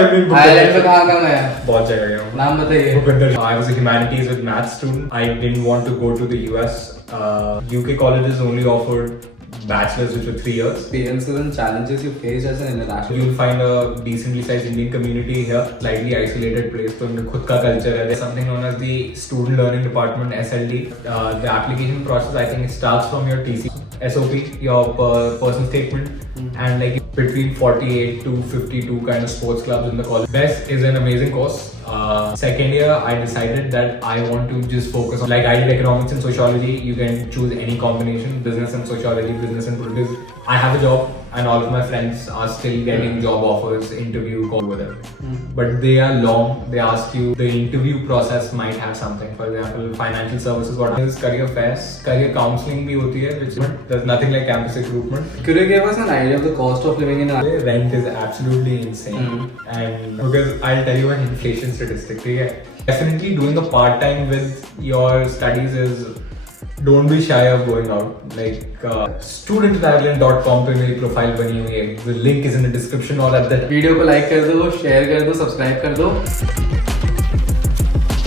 Ireland में कहाँ कहाँ गया? बहुत जगह गया हूँ. नाम बताइए. I was a humanities with maths student. I didn't want to go to the US. UK colleges only offered bachelors, which were 3 years. Experiences and challenges you faced as an international. You'll find a decently sized Indian community here, slightly isolated place. So उनका खुद का culture है. There's something known as the Student Learning Department (SLD). The application process, I think, it starts from your TC, SOP, your personal statement, and like between 48 to 52 kind of sports clubs in the college. BESS is an amazing course. Second year, I decided that I want to just focus on, like I did economics and sociology. You can choose any combination, business and sociology, business and politics. I have a job and all of my friends are still getting job offers, interview call with them. But they are long. They ask you, the interview process might have something. For example, financial services, what is career fairs, career counseling bhi hoti hai, which there's nothing like campus recruitment. Could you give us an idea of the cost of living in Ireland? Rent is absolutely insane. And because I'll tell you an inflation statistic, okay? Definitely doing a part-time with your studies is, don't be shy of going out. Like studentinIreland.com पे मेरी profile बनी हुई है. The link is in the description और at that. Video को like कर दो, share कर दो, सब्सक्राइब कर दो.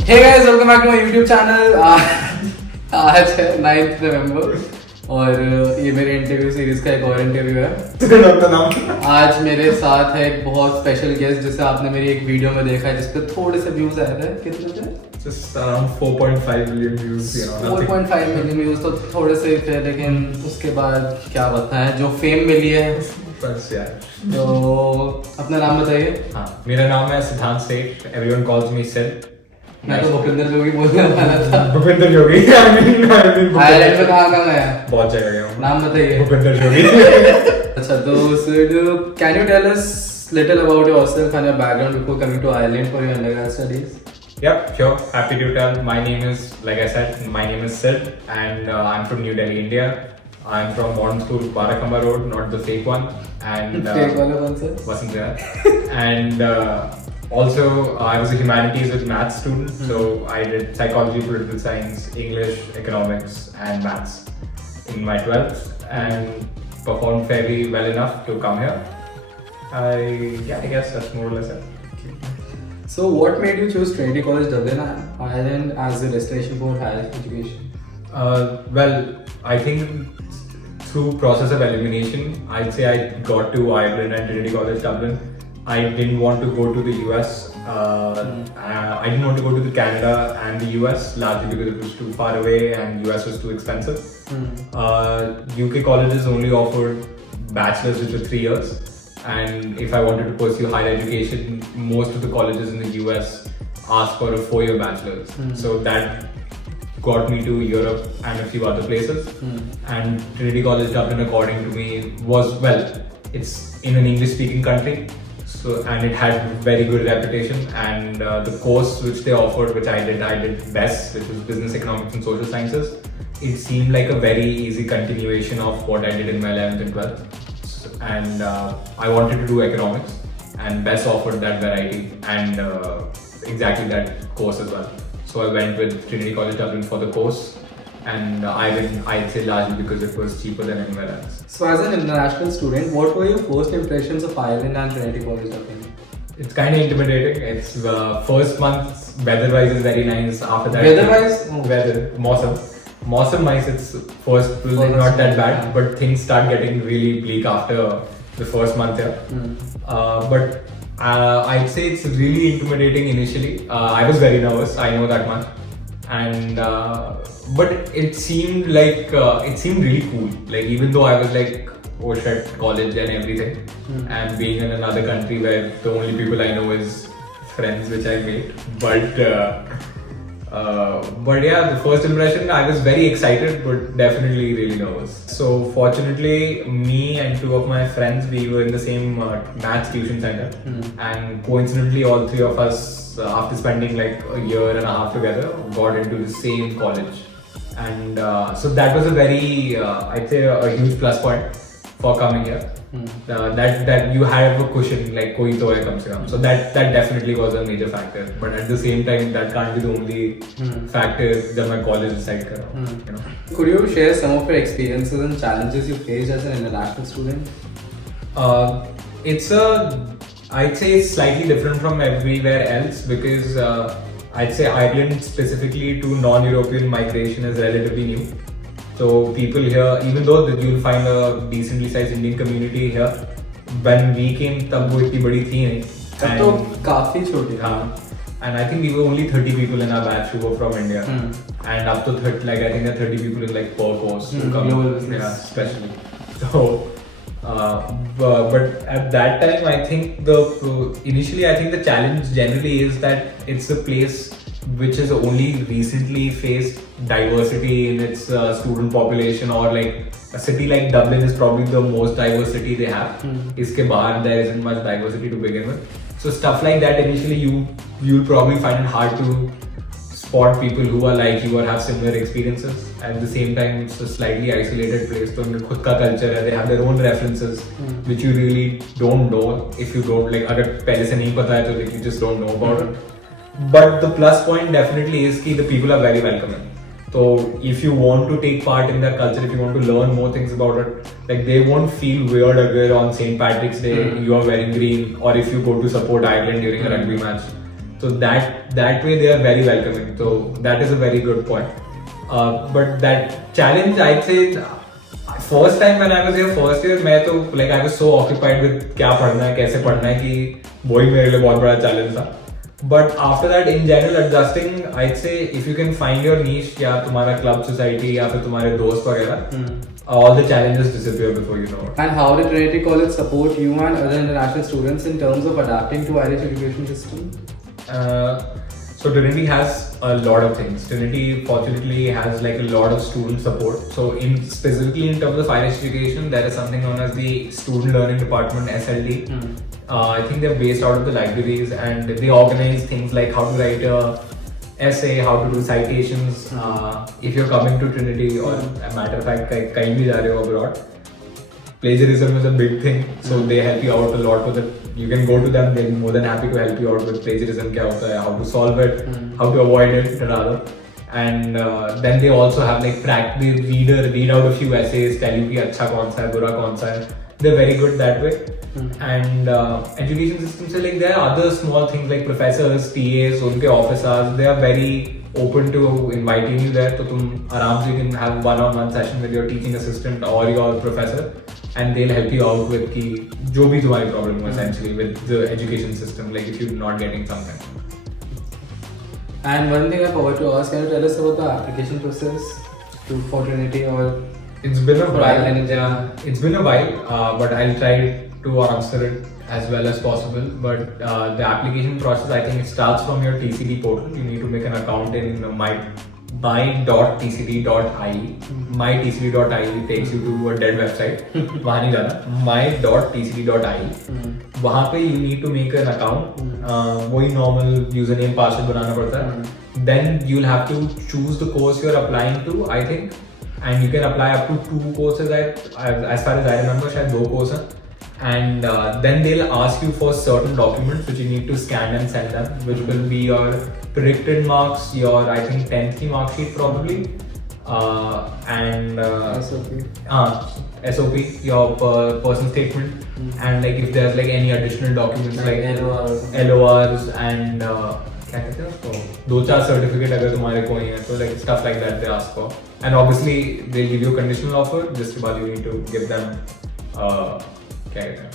Hey guys, welcome back to my YouTube channel. आज है 9th November और ये मेरे इंटरव्यू सीरीज का एक और इंटरव्यू है. आज मेरे साथ है एक बहुत स्पेशल गेस्ट जिसे आपने मेरी एक वीडियो में देखा है जिसपे थोड़े से व्यूज आए थे. कितने थे? Just around 4.5 million views. 4.5 million views तो थोड़े से थे, लेकिन उसके बाद क्या बताएं जो फेम मिली है. बस यार. तो अपना नाम बताइए. हाँ, मेरा नाम है सिद्धांत सेठ. Everyone calls me Sid. मैं तो भूपेंद्र जोगी बोलने वाला था. भूपेंद्र जोगी. आयरलैंड में कहाँ कहाँ गया? बहुत जगह गया हूँ. नाम बताइए. भूपेंद्र जोगी. अच्छा, तो can you tell us little about yourself and your background before coming to Ireland for your undergrad studies? Yep, sure. Happy to tell. My name is, like I said, my name is Sid, and I'm from New Delhi, India. I'm from modern school, Barakamba Road, not the fake one. And fake वाला कौन सा? wasn't there. And also, I was a humanities with maths student, so I did psychology, political science, English, economics, and maths in my 12th, and performed fairly well enough to come here. I guess that's more or less it. So, what made you choose Trinity College Dublin, Ireland as a destination for higher education? Well, I think through process of elimination, I'd say I got to Ireland and Trinity College Dublin. I didn't want to go to the US. I didn't want to go to the Canada and the US largely because it was too far away and US was too expensive. UK colleges only offered bachelors, which were 3 years. And if I wanted to pursue higher education, most of the colleges in the US asked for a 4-year bachelor's. So that got me to Europe and a few other places. And Trinity College Dublin, according to me, was, well, it's in an English-speaking country. So, and it had very good reputation, and the course which they offered, which I did BESS, which was Business, Economics and Social Sciences. It seemed like a very easy continuation of what I did in my 11th and 12th. And I wanted to do economics, and BESS offered that variety and exactly that course as well. So I went with Trinity College Dublin for the course, and I'd say largely because it was cheaper than anywhere else. So as an international student, what were your first impressions of Ireland and Trinity College Dublin? It's kind of intimidating. It's first month weather-wise is very nice. After that, weather-wise, weather, Mawsam nice. It's first not that bad, but things start getting really bleak after the first month here. But I'd say it's really intimidating initially. I was very nervous. I know that much. And but it seemed like it seemed really cool. Like even though I was like, oh shit, college and everything, and being in another country where the only people I know is friends which I made. But yeah, the first impression, I was very excited, but definitely really nervous. So fortunately, me and 2 of my friends, we were in the same maths tuition center, and coincidentally, all 3 of us, after spending like a year and a half together, got into the same college. And so that was a very, I'd say, a huge plus point for coming here. That you have a cushion, like koi to hai kam se kam. So that definitely was a major factor. But at the same time, that can't be the only factor that my college decide kar. You know. Could you share some of your experiences and challenges you faced as an international student? I'd say it's slightly different from everywhere else because I'd say Ireland specifically to non-European migration is relatively new. So people here, even though that you'll find a decently sized Indian community here, when we came तब वो इतनी बड़ी थी नहीं. तब तो काफी छोटी. हाँ. And I think we were only 30 people in our batch who were from India. And up to 30, like I think there are 30 people in like per course who come. Yeah, especially. So, but at that time, I think initially I think the challenge generally is that it's a place which has only recently faced diversity in its student population, or like a city like Dublin is probably the most diverse city they have. Iske bahar there isn't much diversity to begin with. So stuff like that initially you'll probably find it hard to spot people who are like you or have similar experiences. At the same time, it's a slightly isolated place. So उनका खुद का culture है. They have their own references which you really don't know if you don't like. अगर पहले से नहीं पता है तो like you just don't know about it. But the plus point definitely is that the people are very welcoming. So if you want to take part in their culture, if you want to learn more things about it, like they won't feel weird agar on St. Patrick's Day you are wearing green, or if you go to support Ireland during a rugby match. So that way they are very welcoming. So that is a very good point. But that challenge, I'd say, first time when I was here, first year, I was so occupied with क्या पढ़ना है, कैसे पढ़ना है कि वही मेरे लिए बहुत बड़ा challenge था. But after that, in general, adjusting, I'd say if you can find your niche, या तुम्हारा club society, या फिर तुम्हारे दोस्त वगैरह, all the challenges disappear before you know it. And how did Trinity College support you and other international students in terms of adapting to Irish education system? So Trinity has a lot of things. Trinity fortunately has like a lot of student support. So specifically in terms of Irish education, there is something known as the Student Learning Department, SLD. I think they're based out of the libraries, and they organize things like how to write a essay, how to do citations. If you're coming to Trinity, or a matter of fact, kahin bhi ja rahe ho abroad, plagiarism is a big thing. So they help you out a lot with it. You can go to them; they're more than happy to help you out with plagiarism, kya hota hai, how to solve it, how to avoid it, rather. And then they also have like they read out a few essays, tell you ki अच्छा कौन सा है, बुरा कौन सा है. They're very good that way. And education systems, so like there are other small things like professors, TAs, उनके office hours, they are very open to inviting you there. तो तुम आराम से can have one-on-one session with your teaching assistant or your professor, and they'll help you out with कि जो भी तुम्हारी problem हो essentially with the education system, like if you're not getting something. And one thing I forgot to ask, can you tell us about the application process for Trinity, or it's been a while. India? It's been a while, but I'll try to answer it as well as possible. But the application process, I think it starts from your TCD portal. You need to make an account in my.tcd.ie. My.tcd.ie takes you to a dead website. वहाँ नहीं जाना. My.tcd.ie. वहाँ पे you need to make an account. वही normal username password बनाना पड़ता है. Then you'll have to choose the course you're applying to, I think. And you can apply up to 2 courses, as far as I remember, शायद 2 courses. And then they'll ask you for certain documents which you need to scan and send them, which will be your predicted marks, your I think 10th ki mark sheet probably, and SOP, your person statement, and like if there's like any additional documents like LORs and क्या कहते हैं उसको, 2-4 certificate अगर तुम्हारे कोई है तो like stuff like that they ask for. And obviously they'll give you a conditional offer. Just about you need to give them क्या कहते हैं,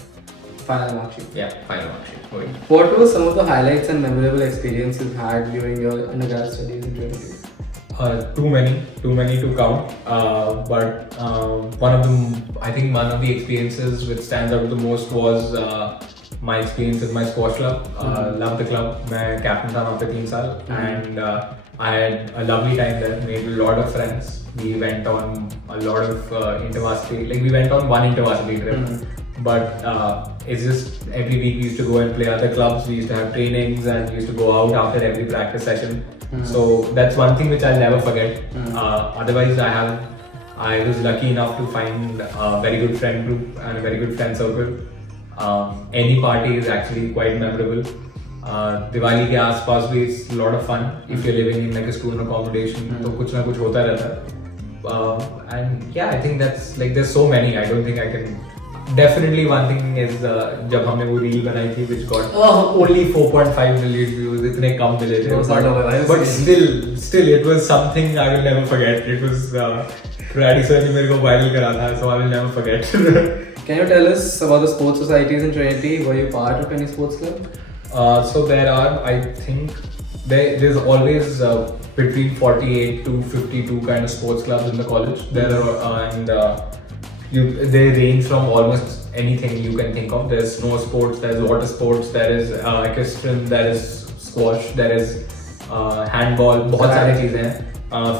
final mark sheet. Yeah, final mark sheet. What were some of the highlights and memorable experiences you had during your undergrad studies in Trinity? Too many to count. But I think one of the experiences which stands out the most was my experience with my squash club. Loved the club. मैं captain था वहाँ पे 3 साल, and I had a lovely time there. Made a lot of friends. We went on a lot of intervarsity. Like we went on one intervarsity trip, but it's just every week we used to go and play other clubs. We used to have trainings and we used to go out after every practice session. So that's one thing which I'll never forget. Otherwise, I was lucky enough to find a very good friend group and a very good friend circle. Any party is actually quite memorable. Diwali के आसपास भी it's a lot of fun if you're living in like a school accommodation. तो कुछ ना कुछ होता रहता है. And yeah, I think that's like there's so many. I don't think I can Definitely one thing is जब हमने वो reel बनाई थी which got only 4.5 million views, इतने कम मिले थे, but still it was something I will never forget. It was Freddy sir ने मेरे को viral करा था, so I will never forget. Can you tell us about the sports societies in Trinity? Were you part of any sports club? So there are, I think there's always between 48 to 52 kind of sports clubs in the college. There are they range from almost anything you can think of. There's snow sports, there's water sports, there is equestrian, there is squash, there is handball, बहुत सारी चीजें हैं.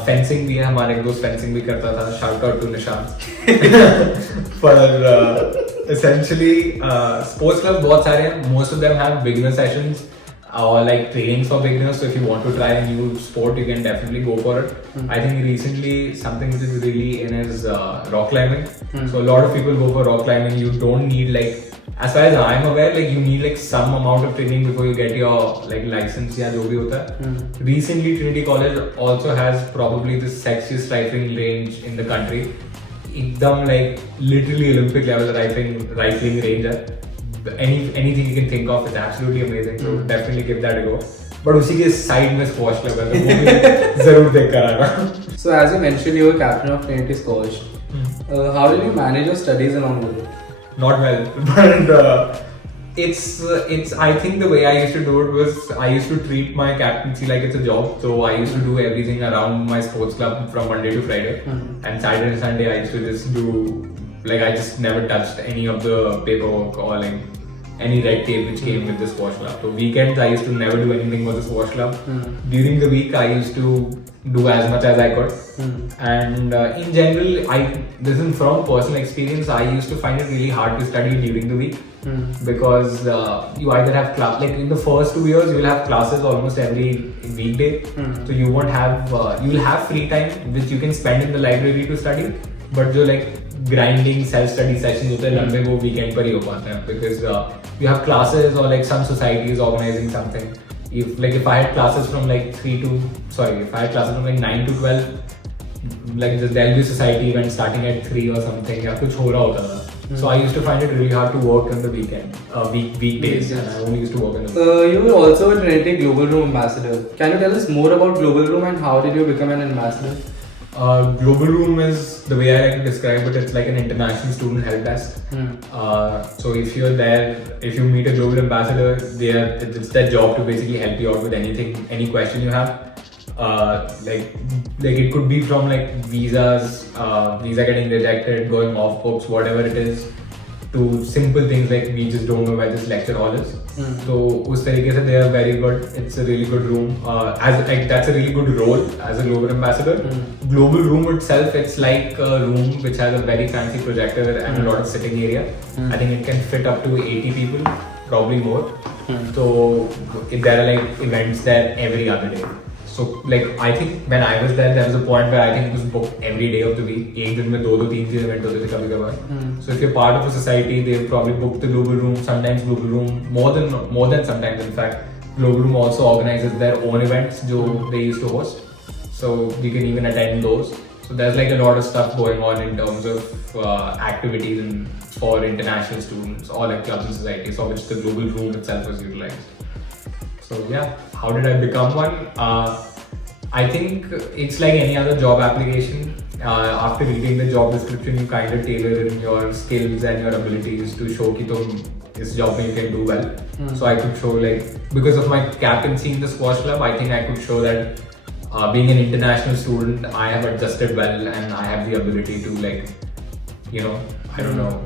Fencing भी है, हमारे एक दोस्त fencing भी करता था. Shout out to Nishan. पर essentially sports clubs बहुत सारे हैं. Most of them have beginner sessions or like trainings for beginners. So if you want to try a new sport, you can definitely go for it. I think recently something which is really in is rock climbing. So a lot of people go for rock climbing. You don't need like, as far as I'm aware, like you need like some amount of training before you get your like license या जो भी होता है. Recently Trinity College also has probably the sexiest rifling range in the country. एकदम like literally Olympic level rifling range है. Anything you can think of is absolutely amazing. So definitely give that a go. But उसी के side में squash club है, तो वो भी जरूर देख कर आना. So as you mentioned, you were captain of Trinity Squash. How did you manage your studies along with it? Not well, but it's I think the way I used to do it was I used to treat my captaincy like it's a job. So I used to do everything around my sports club from Monday to Friday, and Saturday and Sunday I used to just do. Like I just never touched any of the paperwork or like any red tape which came with the squash club. So weekends I used to never do anything for the squash club. During the week I used to do as much as I could. And in general, this is from personal experience, I used to find it really hard to study during the week. Because you either have class, like in the first 2 years you will have classes almost every weekday. So you won't have, you will have free time which you can spend in the library to study. But जो like grinding self-study sessions होते हैं लंबे, वो weekend पर ही हो पाते हैं, because you have classes or like some society is organizing something. If I had classes from like 9 to 12, like there'll be a society event starting at 3 or something या कुछ हो रहा होता था. So I used to find it really hard to work on the weekdays, and I only used to work on the You were also a Trinity Global Room Ambassador. Can you tell us more about Global Room and how did you become an ambassador? Global Room is, the way I like to describe it, it's like an international student help desk. So if you're there, if you meet a global ambassador, it's their job to basically help you out with anything, any question you have. Like it could be from like visas, visa getting rejected, going off books, whatever it is, to simple things like we just don't know where this lecture hall is. So उस तरीके से they are very good. It's a really good room. That's a really good role as a global ambassador. Global room itself, it's like a room which has a very fancy projector and a lot of sitting area. I think it can fit up to 80 people, probably more. So there are like events there every other day. So like I think when I was there was a point where I think it was booked every day of the week. एक दिन में 2-3 event होते थे कभी कभार. So if you're part of a society, they probably book the global room. Sometimes global room more than sometimes. In fact, global room also organizes their own events जो they used to host. So we can even attend those. So there's like a lot of stuff going on in terms of activities for international students or like clubs and societies, for which the global room itself was utilized. So yeah, how did I become one? I think it's like any other job application. After reading the job description, you kind of tailor in your skills and your abilities to show कि तुम इस job में you can do well. So I could show, like, because of my captaincy in the squash club, I think I could show that being an international student, I have adjusted well and I have the ability to, like, you know, I don't know,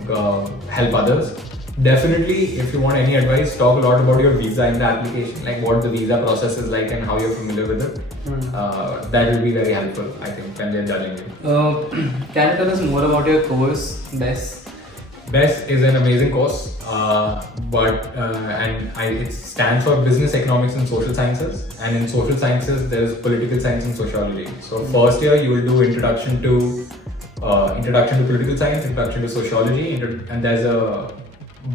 help others. Definitely, if you want any advice, talk a lot about your visa in the application, like what the visa process is like and how you're familiar with it. That will be very helpful, I think, when they're judging you. Can you tell us more about your course, BESS? BESS is an amazing course, it stands for Business, Economics and Social Sciences. And in Social Sciences, there's Political Science and Sociology. So first year, you will do Introduction to Political Science, Introduction to Sociology, and there's a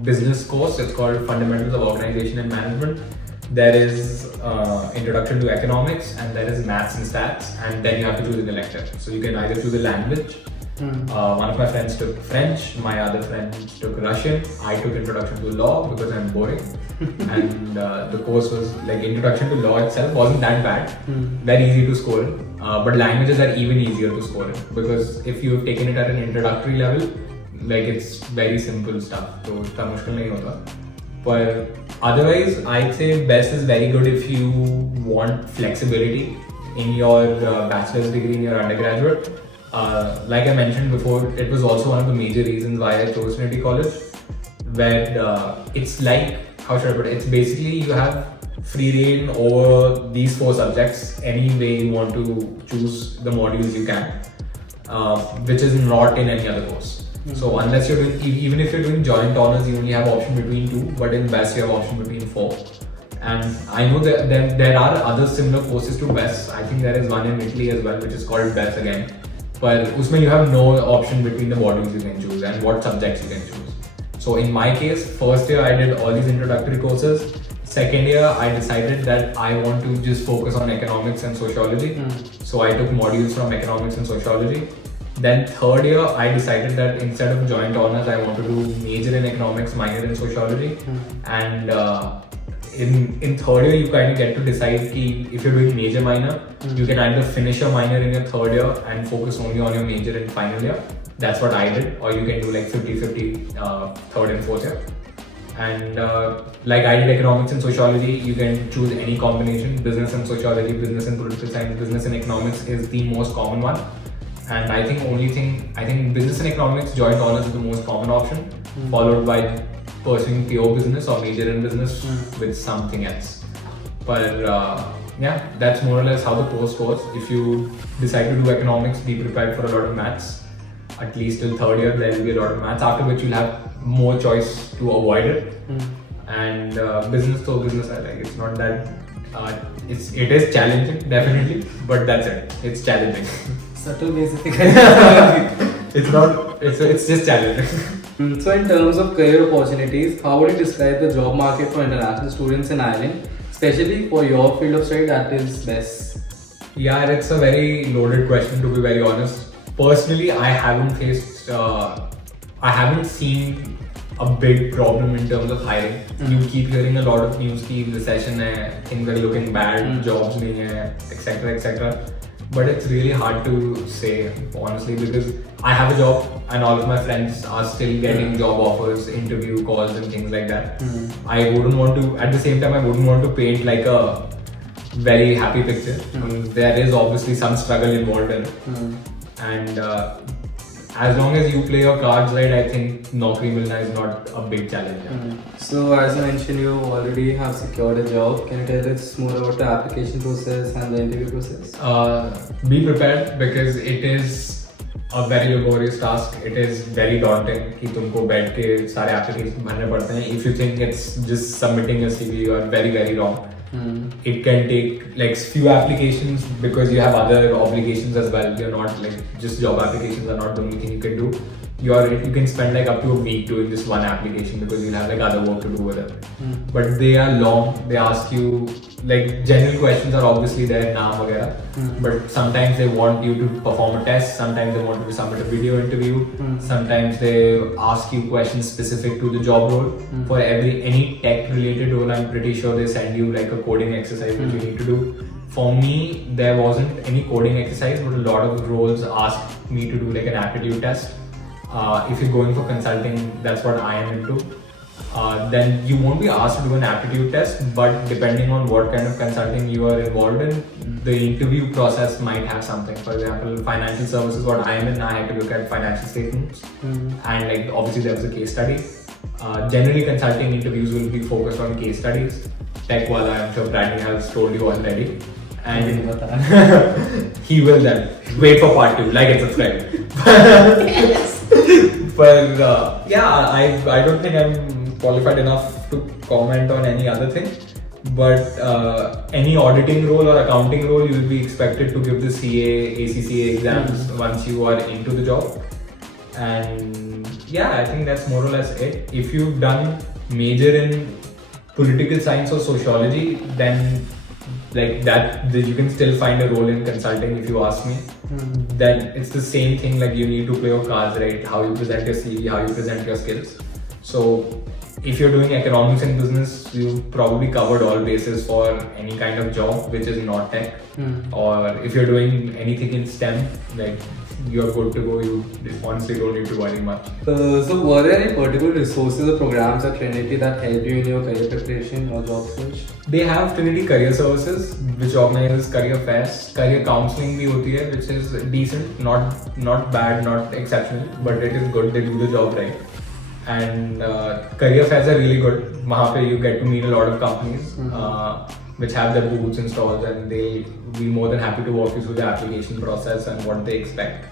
business course. It's called Fundamentals of Organization and Management. There is Introduction to Economics, and there is Maths and Stats, and then you have to choose an elective. So you can either choose a language, One of my friends took French, my other friends took Russian. I took Introduction to Law because I'm boring. And the course was like Introduction to Law itself wasn't that bad, very easy to score in. But languages are even easier to score in because if you've taken it at an introductory level, like it's very simple stuff. So it's mushkil nahi hota. But otherwise, I'd say BESS is very good if you want flexibility in your bachelor's degree in your undergraduate. Like I mentioned before, it was also one of the major reasons why I chose Trinity College, where it's like, how should I put it? It's basically you have free reign over these 4 subjects any way you want to choose the modules you can, which is not in any other course. So unless you're doing, even if you're doing joint honors, you only have option between 2, but in BESS you have option between 4. And I know that there are other similar courses to BESS. I think there is one in Italy as well, which is called BESS again. But usme you have no option between the modules you can choose and what subjects you can choose. So in my case, first year I did all these introductory courses. Second year I decided that I want to just focus on economics and sociology. So I took modules from economics and sociology. Then third year I decided that instead of joint honors, I want to do major in economics, minor in sociology. And in third year you kind of get to decide ki if you're doing major minor, you can either finish your minor in your third year and focus only on your major in final year. That's what I did. Or you can do like 50-50 third and fourth year. And like I did economics and sociology, you can choose any combination. Business and sociology, business and political science, business and economics is the most common one. And I think business and economics joint honors is the most common option, followed by pursuing pure business or major in business with something else. But yeah, that's more or less how the course goes. If you decide to do economics, be prepared for a lot of maths. At least till third year, there will be a lot of maths, after which you'll have more choice to avoid it. And business, so business, I like. It's not that, it is challenging, definitely, but that's it. It's challenging. Subtle basic. It's just challenging. So in terms of career opportunities, how would you describe the job market for international students in Ireland, especially for your field of study, that is BESS? Yeah, it's a very loaded question, to be very honest. Personally, I haven't seen a big problem in terms of hiring. You keep hearing a lot of news ki recession hai, things are looking bad, jobs nahi hai, etc, etc. But it's really hard to say, honestly, because I have a job and all of my friends are still getting job offers, interview calls and things like that. I wouldn't want to, at the same time, I wouldn't want to paint like a very happy picture. There is obviously some struggle involved in it. And as long as you play your cards right, I think Naukri Milna is not a big challenge. So as I mentioned, you already have secured a job. Can you tell us more about the application process and the interview process? Be prepared, because it is a very laborious task. It is very daunting कि तुमको बैठ के सारे applications भरने पड़ते हैं. If you think it's just submitting a CV, you are very, very wrong. It can take like few applications because you have other obligations as well. You're not like just job applications are not the only thing you can do. You can spend like up to a week doing this one application because you'll have like other work to do with it. But they are long. They ask you like general questions are obviously there, naam वगैरह. But sometimes they want you to perform a test. Sometimes they want you to submit a video interview. Sometimes they ask you questions specific to the job role. For any tech related role, I'm pretty sure they send you like a coding exercise which you need to do. For me, there wasn't any coding exercise, but a lot of roles asked me to do like an aptitude test. If you're going for consulting, that's what I am into. Then you won't be asked to do an aptitude test, but depending on what kind of consulting you are involved in, the interview process might have something. For example, financial services, what I am in, I had to look at financial statements, and like obviously there was a case study. Generally, consulting interviews will be focused on case studies. Tech wala, I'm sure Bradley has told you already. And he will then. Wait for part 2, like and subscribe. But yeah, I don't think I'm qualified enough to comment on any other thing. But any auditing role or accounting role, you will be expected to give the CA, ACCA exams once you are into the job. And yeah, I think that's more or less it. If you've done major in political science or sociology, then like that you can still find a role in consulting if you ask me. Then it's the same thing, like you need to play your cards right, how you present your CV, how you present your skills. So if you're doing economics and business, you've probably covered all bases for any kind of job which is not tech. Or if you're doing anything in STEM, like you're good to go. You honestly don't need to worry much. So were there any particular resources or programs at Trinity that helped you in your career preparation or job search? They have Trinity Career Services, which organizes career fairs. Career counseling bhi hoti hai, which is decent, not bad, not exceptional, but it is good. They do the job right. And career fairs are really good. Wahan pe you get to meet a lot of companies which have their booths and stalls, and they'll be more than happy to walk you through the application process and what they expect.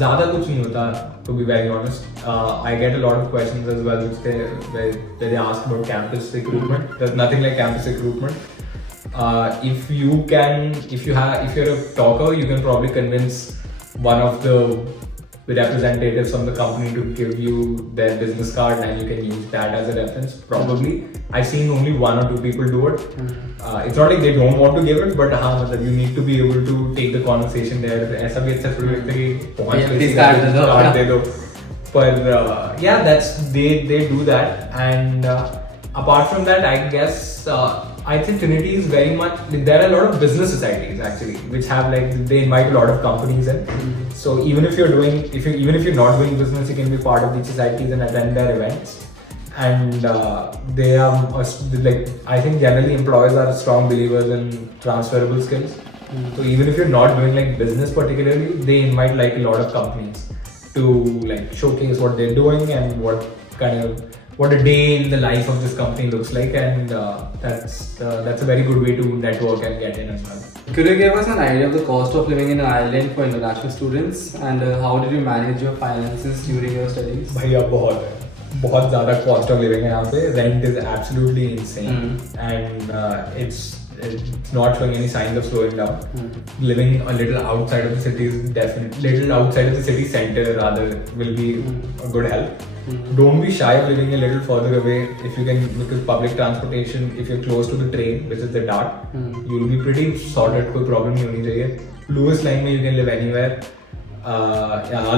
Zyada kuch nahi hota, to be very honest. I get a lot of questions as well where they ask about campus recruitment. There's nothing like campus recruitment. If you're a talker, you can probably convince one of the representatives from the company to give you their business card, and you can use that as a reference. Probably. I've seen only 1 or 2 people do it. It's not like they don't want to give it, but you need to be able to take the conversation there. ऐसा भी अच्छा थोड़ी लगता है कि पहुंच के card दे दो. But yeah, they do that. And apart from that, I guess I think Trinity is very much. There are a lot of business societies actually, which have they invite a lot of companies in. So even if you're not doing business, you can be part of these societies and attend their events. And they are I think generally employers are strong believers in transferable skills. So even if you're not doing business particularly, they invite a lot of companies to showcase what they're doing and what a day in the life of this company looks like, and that's a very good way to network and get in as well. Could you give us an idea of the cost of living in Ireland for international students, and how did you manage your finances during your studies? भैया बहुत ज़्यादा cost of living है यहाँ पे. Rent is absolutely insane, and it's not showing any signs of slowing down. Living a little outside of the city is little outside of the city center rather will be a good help. Don't be shy of living a little further away if you can, because public transportation, if you're close to the train, which is the dart, you'll be pretty sorted. कोई problem नहीं होनी चाहिए. Lewis line में you can live anywhere.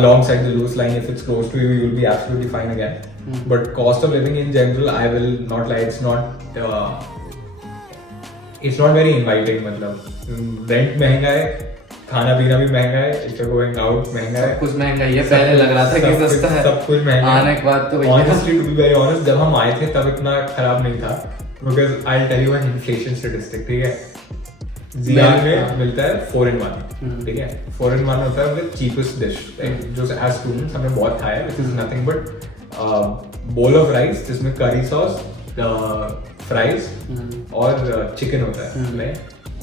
Alongside the Lewis line, if it's close to you, you'll be absolutely fine again. But cost of living in general, I will not lie, it's not very inviting. मतलब rent महंगा है, खाना पीना भी महंगा है, if you're going out महंगा है, सब कुछ महंगा है. पहले लग रहा था कि सस्ता है, सब कुछ महंगा है. आने के बाद तो honestly, to be very honest, जब हम आए थे तब इतना खराब नहीं था, because I'll tell you an inflation statistic. ठीक है, ZR में मिलता है 4-in-1. ठीक है, 4-in-1 होता है with cheapest dish, जो as students हमें बहुत खाया, which is nothing but bowl of rice जिसमें curry sauce, fries और chicken होता है.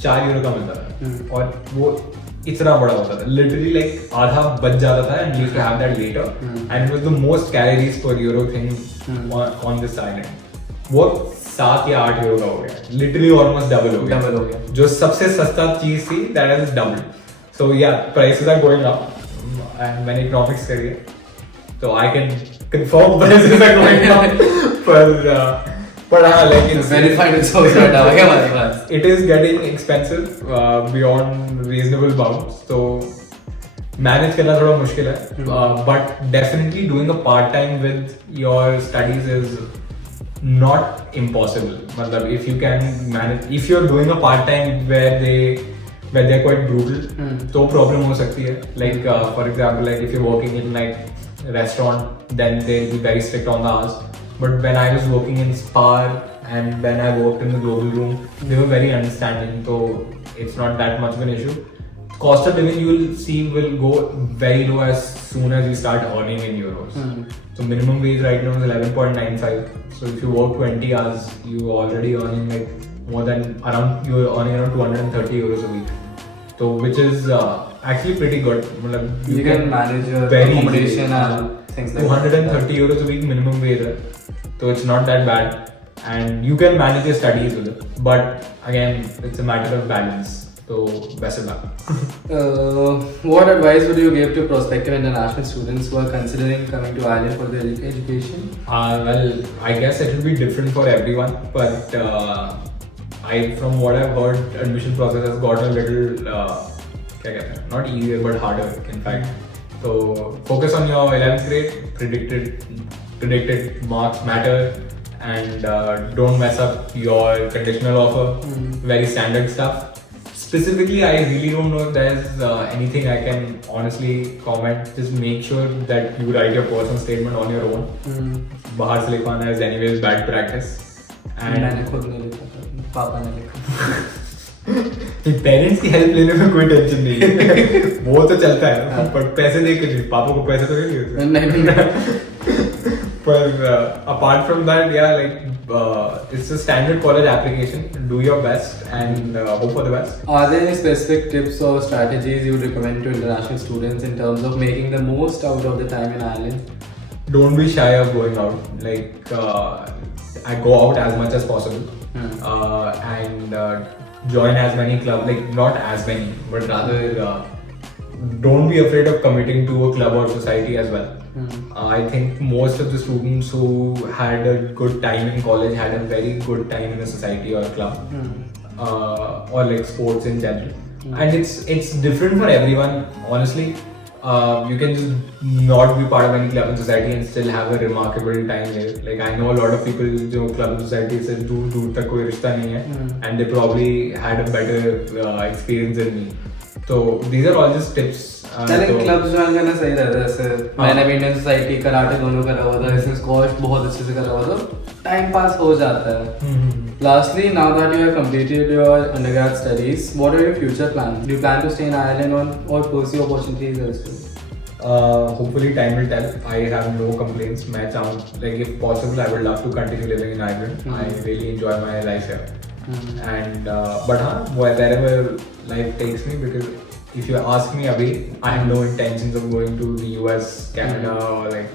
4 euro का मिलता था, और वो इतना बड़ा होता था, literally आधा बच जाता था, and we used to have that later, and it was the most calories per euro thing on this island. वो 7 या 8 euro का हो गया, literally almost double हो गया. जो सबसे सस्ता चीज थी, that has doubled. So yeah, prices are going up, and मैंने economics करी है, so I can confirm prices are going up. But it's verified resource right now. It is getting expensive beyond reasonable bounds. So manage करना थोड़ा मुश्किल है. But definitely doing a part time with your studies is not impossible. मतलब if you can manage, if you're doing a part time where they're quite brutal, तो problem हो सकती है. For example, if you're working in restaurant, then they'll be very strict on the hours. But when I was working in Spar and when I worked in the global room, they were very understanding, so it's not that much of an issue. Cost of living, you will see, will go very low as soon as you start earning in euros. So minimum wage right now is 11.95. So if you work 20 hours, you're already earning you're earning around 230 euros a week. So which is actually pretty good. You can manage your accommodation and things like 230 euros a week minimum wage. So it's not that bad, and you can manage your studies with it. But again, it's a matter of balance. So best of luck. What advice would you give to prospective international students who are considering coming to Ireland for their education? Well, I guess it will be different for everyone, but from what I've heard, admission process has got a little क्या कहते हैं, not easier but harder in fact. So focus on your 11th grade. Predicted marks matter, and don't mess up your conditional offer. Very standard stuff. Specifically, I really don't know if there's anything I can honestly comment. Just make sure that you write your personal statement on your own. बाहर से लिखवाना is anyways bad practice. And मैंने खुद नहीं लिखा था, पापा ने लिखा. पेरेंट्स की हेल्प लेने में कोई टेंशन नहीं है. वो तो चलता है, पर पैसे दे के पापा को पैसे तो नहीं दिए. नहीं. But apart from that, yeah, like it's a standard college application. Do your best and hope for the best. Are there any specific tips or strategies you would recommend to international students in terms of making the most out of the time in Ireland? Don't be shy of going out. Like I go out as much as possible, and join as many clubs. Like not as many, but rather don't be afraid of committing to a club or society as well. I think most of the students who had a good time in college had a very good time in a society or a club, or like sports in general. And it's different for everyone, honestly. You can just not be part of any club and society and still have a remarkable time there. Like I know a lot of people जो club and society से दूर तक कोई रिश्ता नहीं है, and they probably had a better experience than me. So these are all just tips. लेकिन clubs join करना सही रहता है. जैसे मैंने भी इंडियन सोसाइटी कराटे दोनों करा हुआ था, इसमें स्क्वॉश बहुत अच्छे से करा हुआ था, टाइम पास हो जाता है. Lastly, now that you have completed your undergrad studies, what are your future plans? Do you plan to stay in Ireland or pursue opportunities elsewhere? Hopefully time will tell. I have no complaints. मैं चाहूँ, like if possible, I would love to continue living in Ireland. I really enjoy my life here. And but wherever life takes me, because if you ask me abhi, I have no intentions of going to the US, Canada, or like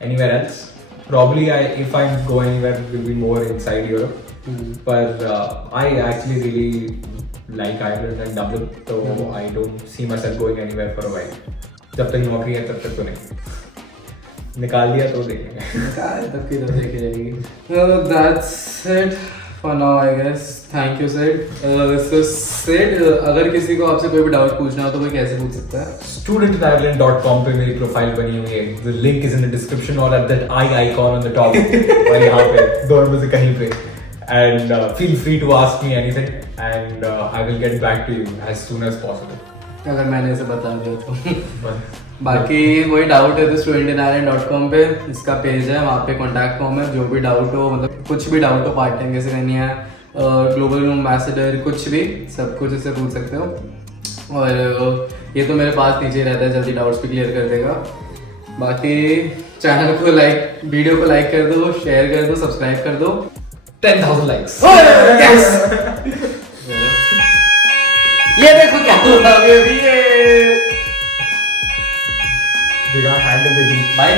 anywhere else. Probably if I go anywhere, it will be more inside Europe. But I actually really like Ireland and Dublin, so I don't see myself going anywhere for a while. जब तक नौकरी है तब तक तो नहीं. निकाल दिया तो देखेंगे. तब की तो देखी जाएगी. So that's it for now, I guess. Thank you, Sid. So Sid, अगर किसी को आपसे कोई भी डाउट पूछना हो तो कोई कैसे पूछ सकता है? studentireland.com पे मेरी प्रोफाइल बनी हुई है. The link is in the description or at that eye icon on the top. और यहाँ पे दोनों में से कहीं पे. And feel free to ask me anything, and I will get back to you as soon as possible. अगर मैंने इसे बता दिया तो. बाकी वही डाउट है तो studentireland.com पे इसका पेज है, वहाँ पे कॉन्टैक्ट फॉर्म है. जो भी डाउट हो, मतलब कुछ भी डाउट हो, पार्ट टाइम कैसे करनी है, ग्लोबल एम्बेसडर, कुछ भी, सब कुछ इससे पूछ सकते हो. और ये तो मेरे पास नीचे रहता है, जल्दी डाउट्स भी क्लियर कर देगा. बाकी चैनल को लाइक, वीडियो को लाइक कर दो, शेयर कर दो, सब्सक्राइब कर दो. 10,000 likes. Yes! ये देखो क्या हुआ अभी. They got handed the heat. Bye.